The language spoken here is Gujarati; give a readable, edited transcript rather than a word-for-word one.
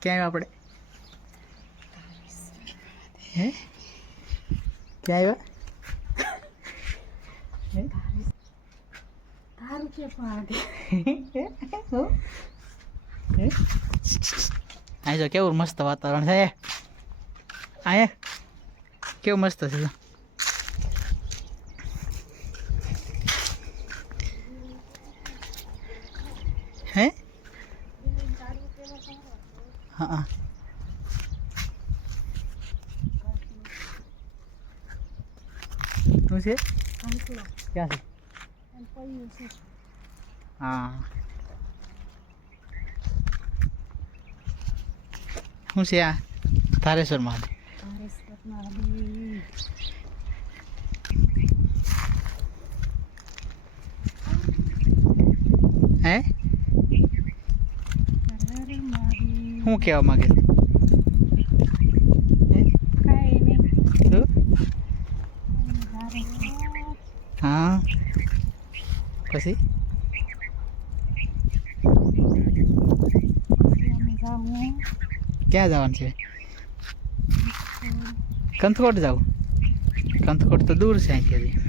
ક્યાં આવ્યા આપણે? હે ક્યાં આવ્યા? અહીં જો કેવું મસ્ત વાતાવરણ છે. અહીંયા કેવું મસ્ત છે. હે હા શું છે? ક્યાં છે? હા શું છે આ? ધારેશ્વર મહાદેવ. હે શું કહેવા માંગે? હા પછી ક્યાં જવાનું છે? કંથકોટ જાવ? કંથકોટ તો દૂર છે અહીંથી.